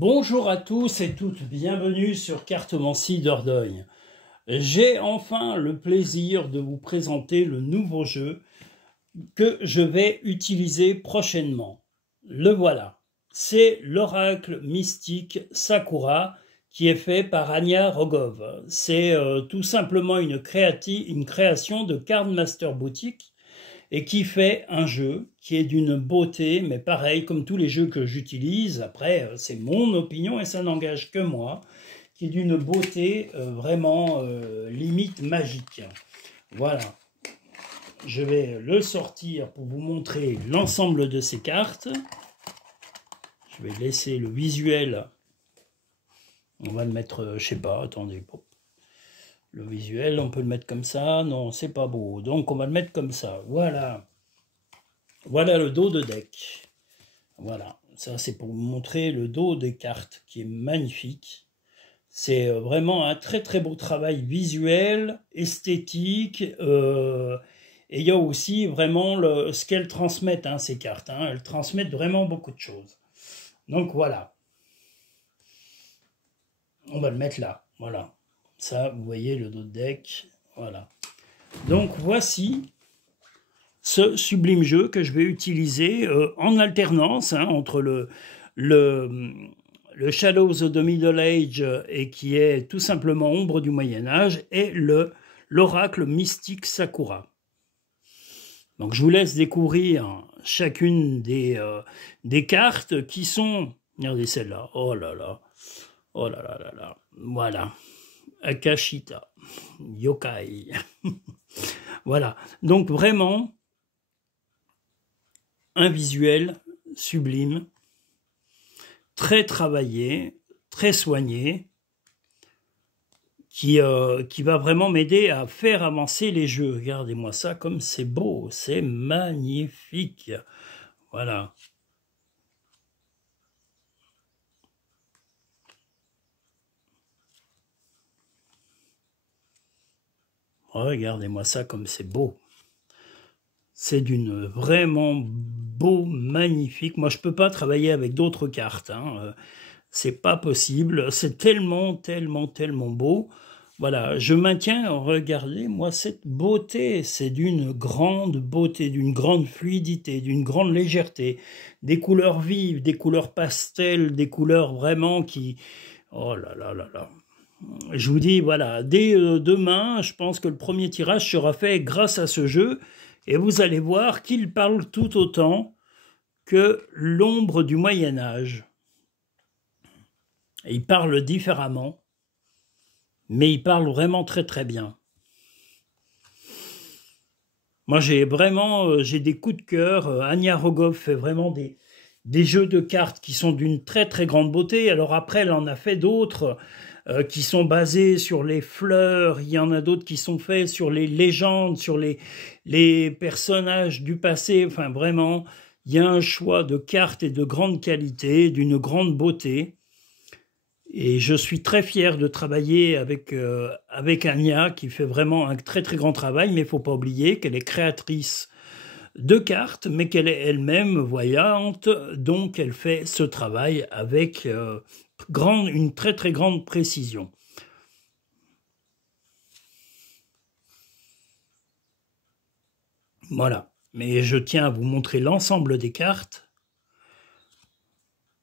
Bonjour à tous et toutes, bienvenue sur Cartomancie Dordogne. J'ai enfin le plaisir de vous présenter le nouveau jeu que je vais utiliser prochainement. Le voilà, c'est l'oracle mystique Sakura qui est fait par Anya Rogov. C'est tout simplement une création de Cardmaster Boutique et qui fait un jeu qui est d'une beauté, mais pareil, comme tous les jeux que j'utilise, après, c'est mon opinion et ça n'engage que moi, qui est d'une beauté vraiment limite magique. Voilà, je vais le sortir pour vous montrer l'ensemble de ces cartes. Je vais laisser le visuel, on va le mettre, je sais pas, attendez, le visuel, on peut le mettre comme ça, non, c'est pas beau, donc on va le mettre comme ça, voilà. Voilà le dos de deck. Voilà, ça c'est pour vous montrer le dos des cartes qui est magnifique. C'est vraiment un très très beau travail visuel, esthétique, et il y a aussi vraiment ce qu'elles transmettent, hein, ces cartes. Hein, elles transmettent vraiment beaucoup de choses. Donc voilà. On va le mettre là, voilà. Ça, vous voyez le dos de deck, voilà. Donc voici ce sublime jeu que je vais utiliser en alternance entre le Shadows of the Middle Age et qui est tout simplement Ombre du Moyen-Âge et l'oracle mystique Sakura. Donc je vous laisse découvrir chacune des cartes qui sont... Regardez celle-là, oh là là, oh là là là là, voilà, Akashita, Yokai. Voilà, donc vraiment un visuel sublime, très travaillé, très soigné, qui va vraiment m'aider à faire avancer les jeux. Regardez-moi ça comme c'est beau, c'est magnifique. Voilà. Regardez-moi ça comme c'est beau. C'est d'une vraiment beau, magnifique. Moi, je peux pas travailler avec d'autres cartes. Hein. C'est pas possible. C'est tellement, tellement, tellement beau. Voilà, je maintiens, regardez, moi, cette beauté, c'est d'une grande beauté, d'une grande fluidité, d'une grande légèreté. Des couleurs vives, des couleurs pastel, des couleurs vraiment qui... Oh là là là là. Je vous dis, voilà, dès demain, je pense que le premier tirage sera fait grâce à ce jeu. Et vous allez voir qu'il parle tout autant que l'ombre du Moyen-Âge. Il parle différemment, mais il parle vraiment très très bien. Moi j'ai des coups de cœur. Anya Rogov fait vraiment des jeux de cartes qui sont d'une très très grande beauté. Alors après elle en a fait d'autres qui sont basés sur les fleurs, il y en a d'autres qui sont faits sur les légendes, sur les personnages du passé, enfin vraiment, il y a un choix de cartes et de grande qualité, d'une grande beauté, et je suis très fier de travailler avec Anya, qui fait vraiment un très très grand travail, mais il ne faut pas oublier qu'elle est créatrice de cartes, mais qu'elle est elle-même voyante, donc elle fait ce travail avec une très très grande précision. Voilà, mais je tiens à vous montrer l'ensemble des cartes.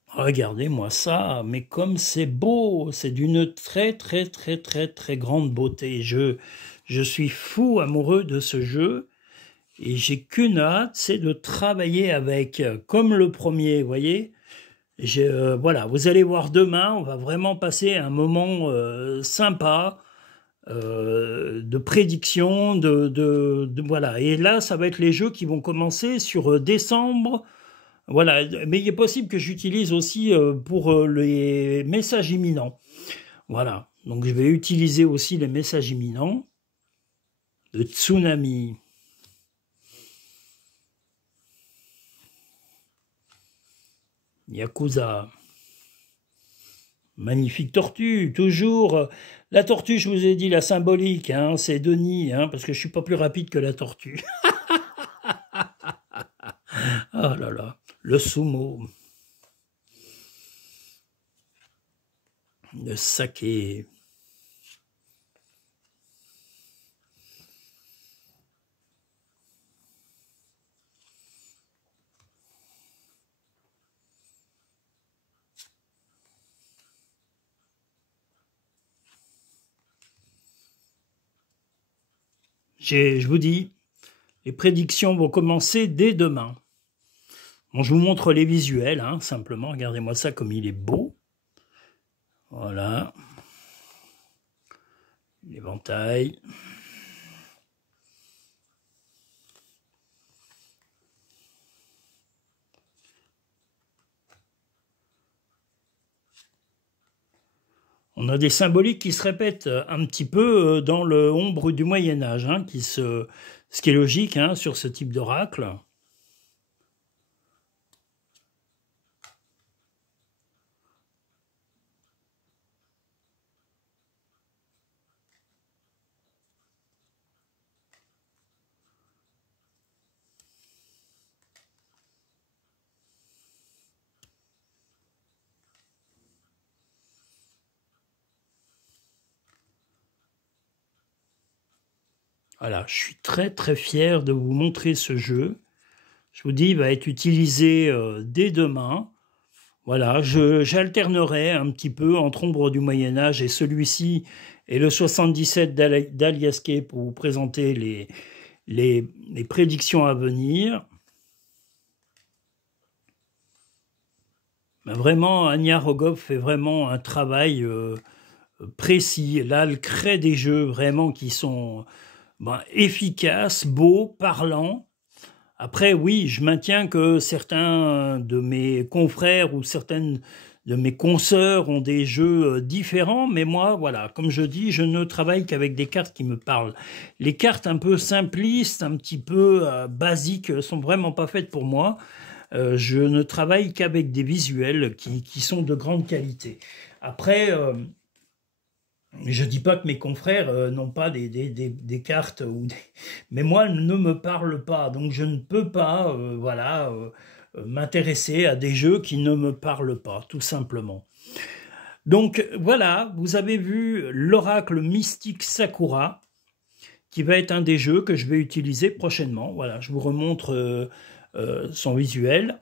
Regardez-moi ça, mais comme c'est beau, c'est d'une très très très très très grande beauté. Je suis fou amoureux de ce jeu. Et j'ai qu'une hâte, c'est de travailler avec, comme le premier, vous voyez. Voilà, vous allez voir demain, on va vraiment passer un moment sympa de prédiction, voilà. Et là, ça va être les jeux qui vont commencer sur décembre. Voilà, mais il est possible que j'utilise aussi pour les messages imminents. Voilà, donc je vais utiliser aussi les messages imminents de Tsunami. Yakuza. Magnifique tortue, toujours. La tortue, je vous ai dit, la symbolique, hein, c'est Denis, hein, parce que je suis pas plus rapide que la tortue. Oh là là, le sumo. Le saké. Je vous dis, les prédictions vont commencer dès demain. Bon, je vous montre les visuels, hein, simplement. Regardez-moi ça comme il est beau. Voilà. L'éventail. On a des symboliques qui se répètent un petit peu dans le ombre du Moyen-Âge, hein, ce qui est logique hein, sur ce type d'oracle. Voilà, je suis très très fier de vous montrer ce jeu. Je vous dis, il va être utilisé dès demain. Voilà, j'alternerai un petit peu entre Ombre du Moyen-Âge et celui-ci et le 77 d'Aliasquet pour vous présenter les prédictions à venir. Vraiment, Ania Rogov fait vraiment un travail précis. Là, elle crée des jeux vraiment qui sont efficaces, beaux, parlants. Après, oui, je maintiens que certains de mes confrères ou certaines de mes consoeurs ont des jeux différents, mais moi, voilà, comme je dis, je ne travaille qu'avec des cartes qui me parlent. Les cartes un peu simplistes, un petit peu basiques, sont vraiment pas faites pour moi. Je ne travaille qu'avec des visuels qui sont de grande qualité. Après, je ne dis pas que mes confrères n'ont pas des cartes, mais moi, elles ne me parlent pas. Donc, je ne peux pas voilà, m'intéresser à des jeux qui ne me parlent pas, tout simplement. Donc, voilà, vous avez vu l'oracle mystique Sakura, qui va être un des jeux que je vais utiliser prochainement. Voilà, je vous remontre son visuel.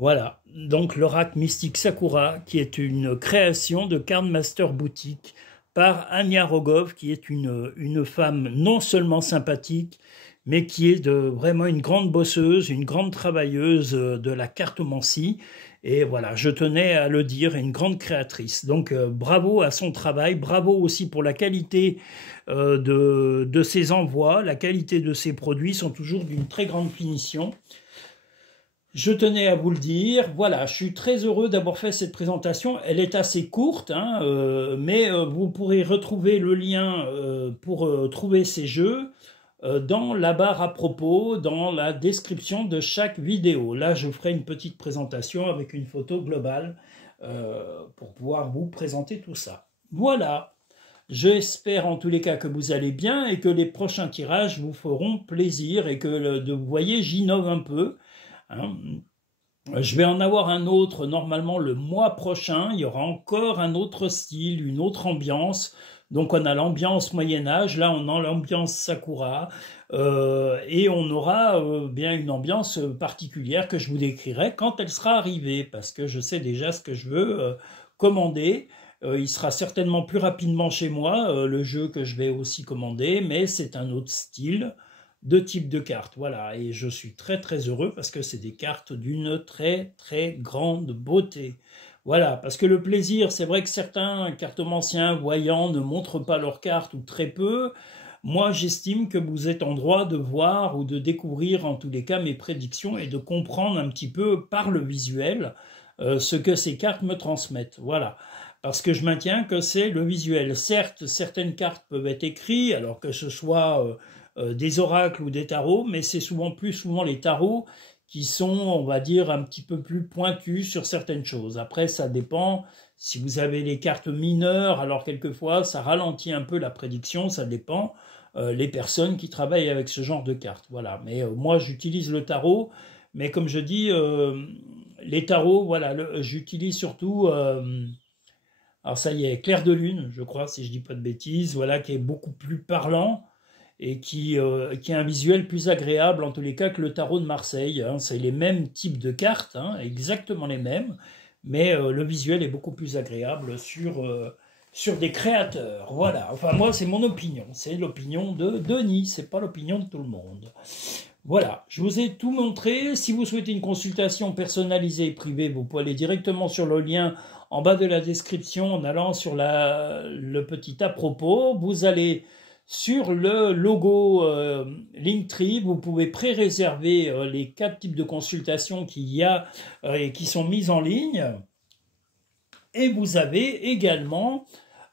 Voilà, donc l'oracle mystique Sakura, qui est une création de Cardmaster Boutique par Ania Rogov, qui est une femme non seulement sympathique, mais qui est vraiment une grande bosseuse, une grande travailleuse de la cartomancie. Et voilà, je tenais à le dire, une grande créatrice. Donc bravo à son travail, bravo aussi pour la qualité de ses envois, la qualité de ses produits sont toujours d'une très grande finition. Je tenais à vous le dire, voilà, je suis très heureux d'avoir fait cette présentation. Elle est assez courte, hein, mais vous pourrez retrouver le lien pour trouver ces jeux dans la barre à propos, dans la description de chaque vidéo. Là, je ferai une petite présentation avec une photo globale pour pouvoir vous présenter tout ça. Voilà, j'espère en tous les cas que vous allez bien et que les prochains tirages vous feront plaisir et que, vous voyez, j'innove un peu. Hein. Je vais en avoir un autre normalement le mois prochain. Il y aura encore un autre style, une autre ambiance. Donc on a l'ambiance Moyen-Âge, là on a l'ambiance Sakura, et on aura bien une ambiance particulière que je vous décrirai quand elle sera arrivée, parce que je sais déjà ce que je veux commander. Il sera certainement plus rapidement chez moi, le jeu que je vais aussi commander, mais c'est un autre style de type de cartes, voilà, et je suis très très heureux parce que c'est des cartes d'une très très grande beauté. Voilà, parce que le plaisir, c'est vrai que certains cartomanciens voyants ne montrent pas leurs cartes ou très peu. Moi, j'estime que vous êtes en droit de voir ou de découvrir en tous les cas mes prédictions et de comprendre un petit peu par le visuel ce que ces cartes me transmettent. Voilà. Parce que je maintiens que c'est le visuel. Certes, certaines cartes peuvent être écrites, alors que ce soit des oracles ou des tarots, mais c'est plus souvent les tarots qui sont, on va dire, un petit peu plus pointus sur certaines choses. Après, ça dépend. Si vous avez les cartes mineures, alors quelquefois, ça ralentit un peu la prédiction, ça dépend les personnes qui travaillent avec ce genre de cartes. Voilà. Mais moi, j'utilise le tarot, mais comme je dis, les tarots, voilà, j'utilise surtout, alors ça y est, Clair de Lune, je crois, si je dis pas de bêtises, voilà, qui est beaucoup plus parlant et qui a un visuel plus agréable en tous les cas que le tarot de Marseille. Hein. C'est les mêmes types de cartes, hein, exactement les mêmes, mais le visuel est beaucoup plus agréable sur des créateurs. Voilà, enfin moi c'est mon opinion, c'est l'opinion de Denis, c'est pas l'opinion de tout le monde. Voilà, je vous ai tout montré. Si vous souhaitez une consultation personnalisée et privée, vous pouvez aller directement sur le lien en bas de la description en allant sur le petit à propos. Vous allez sur le logo Linktree, vous pouvez pré-réserver les 4 types de consultations qu'il y a et qui sont mises en ligne. Et vous avez également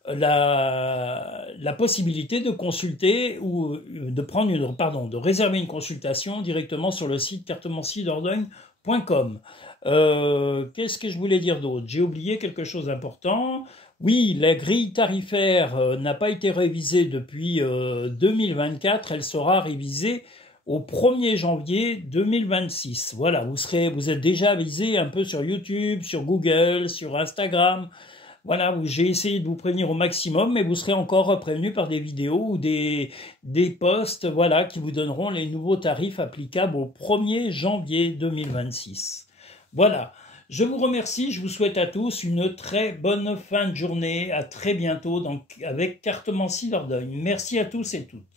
la possibilité de consulter ou de réserver une consultation directement sur le site cartomanciedordogne.com. Qu'est-ce que je voulais dire d'autre? J'ai oublié quelque chose d'important. Oui, la grille tarifaire n'a pas été révisée depuis 2024. Elle sera révisée au 1er janvier 2026. Voilà, vous êtes déjà avisé un peu sur YouTube, sur Google, sur Instagram. Voilà, j'ai essayé de vous prévenir au maximum, mais vous serez encore prévenu par des vidéos ou des posts, voilà, qui vous donneront les nouveaux tarifs applicables au 1er janvier 2026. Voilà, je vous remercie, je vous souhaite à tous une très bonne fin de journée, à très bientôt avec Cartomancie Dordogne. Merci à tous et toutes.